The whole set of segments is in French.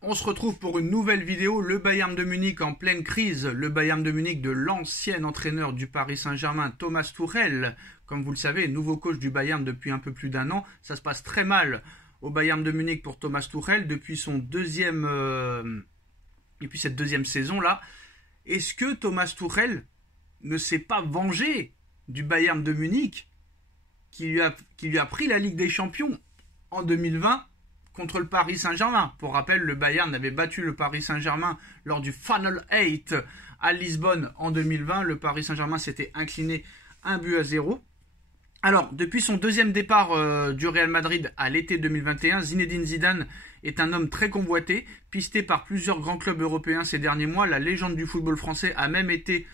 On se retrouve pour une nouvelle vidéo, le Bayern de Munich en pleine crise, le Bayern de Munich de l'ancien entraîneur du Paris Saint-Germain, Thomas Tuchel. Comme vous le savez, nouveau coach du Bayern depuis un peu plus d'un an. Ça se passe très mal au Bayern de Munich pour Thomas Tuchel depuis cette deuxième saison-là. Est-ce que Thomas Tuchel ne s'est pas vengé du Bayern de Munich qui lui a pris la Ligue des Champions en 2020 contre le Paris Saint-Germain? Pour rappel, le Bayern avait battu le Paris Saint-Germain lors du Final 8 à Lisbonne en 2020. Le Paris Saint-Germain s'était incliné 1-0. Alors, depuis son deuxième départ du Real Madrid à l'été 2021, Zinedine Zidane est un homme très convoité, pisté par plusieurs grands clubs européens ces derniers mois. La légende du football français a même été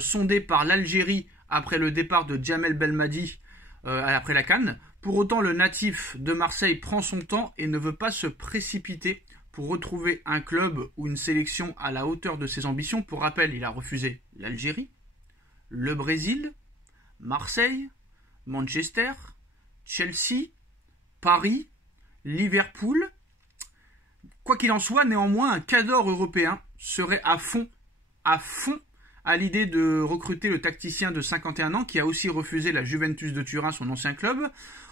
sondée par l'Algérie après le départ de Djamel Belmadi après la CAN. Pour autant, le natif de Marseille prend son temps et ne veut pas se précipiter pour retrouver un club ou une sélection à la hauteur de ses ambitions. Pour rappel, il a refusé l'Algérie, le Brésil, Marseille, Manchester, Chelsea, Paris, Liverpool. Quoi qu'il en soit, néanmoins, un cadre européen serait à fond à l'idée de recruter le tacticien de 51 ans qui a aussi refusé la Juventus de Turin, son ancien club.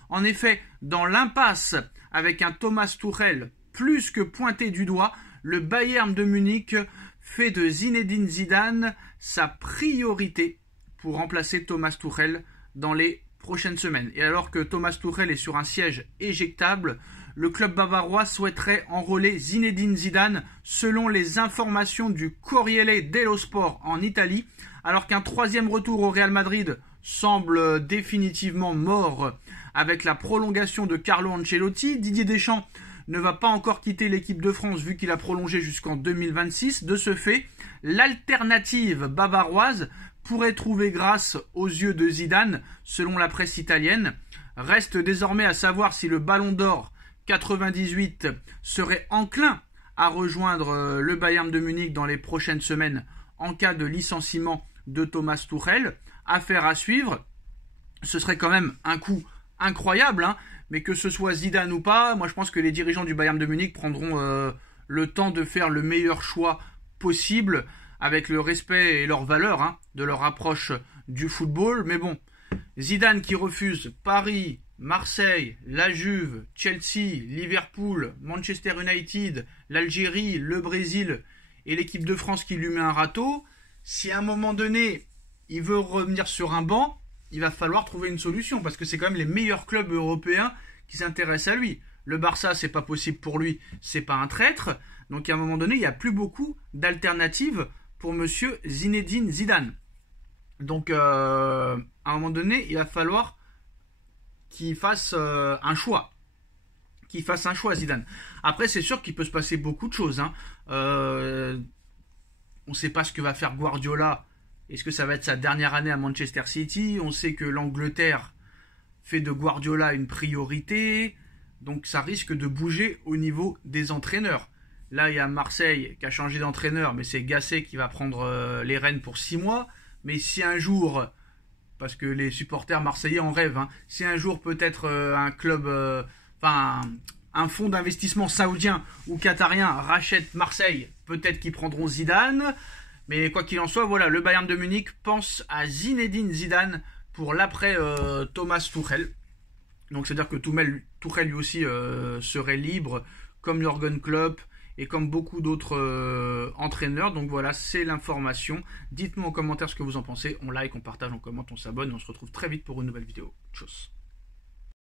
En effet, dans l'impasse avec un Thomas Tuchel plus que pointé du doigt, le Bayern de Munich fait de Zinedine Zidane sa priorité pour remplacer Thomas Tuchel dans les prochaines semaines. Et alors que Thomas Tuchel est sur un siège éjectable, le club bavarois souhaiterait enrôler Zinedine Zidane selon les informations du Corriere dello Sport en Italie, alors qu'un troisième retour au Real Madrid semble définitivement mort avec la prolongation de Carlo Ancelotti. Didier Deschamps ne va pas encore quitter l'équipe de France vu qu'il a prolongé jusqu'en 2026. De ce fait, l'alternative bavaroise pourrait trouver grâce aux yeux de Zidane, selon la presse italienne. Reste désormais à savoir si le Ballon d'Or 98 serait enclin à rejoindre le Bayern de Munich dans les prochaines semaines en cas de licenciement de Thomas Tuchel. Affaire à suivre. Ce serait quand même un coup incroyable, hein, mais que ce soit Zidane ou pas, moi je pense que les dirigeants du Bayern de Munich prendront le temps de faire le meilleur choix possible avec le respect et leurs valeurs, hein, de leur approche du football. Mais bon, Zidane qui refuse Paris, Marseille, la Juve, Chelsea, Liverpool, Manchester United, l'Algérie, le Brésil et l'équipe de France qui lui met un râteau, si à un moment donné il veut revenir sur un banc, il va falloir trouver une solution parce que c'est quand même les meilleurs clubs européens qui s'intéressent à lui. Le Barça, c'est pas possible pour lui, c'est pas un traître. Donc à un moment donné, il n'y a plus beaucoup d'alternatives pour monsieur Zinedine Zidane. Donc à un moment donné, il va falloir qu'il fasse un choix. Qu'il fasse un choix, Zidane. Après, c'est sûr qu'il peut se passer beaucoup de choses, hein. On ne sait pas ce que va faire Guardiola. Est-ce que ça va être sa dernière année à Manchester City? On sait que l'Angleterre fait de Guardiola une priorité. Donc ça risque de bouger au niveau des entraîneurs. Là, il y a Marseille qui a changé d'entraîneur, mais c'est Gasset qui va prendre les rênes pour 6 mois. Mais si un jour, parce que les supporters marseillais en rêvent, hein, si un jour peut-être un club, un fonds d'investissement saoudien ou qatarien rachète Marseille, peut-être qu'ils prendront Zidane. Mais quoi qu'il en soit, voilà, le Bayern de Munich pense à Zinedine Zidane pour l'après Thomas Tuchel. Donc c'est-à-dire que Tuchel lui aussi serait libre, comme Jürgen Klopp et comme beaucoup d'autres entraîneurs. Donc voilà, c'est l'information. Dites-moi en commentaire ce que vous en pensez. On like, on partage, on commente, on s'abonne et on se retrouve très vite pour une nouvelle vidéo. Tchuss.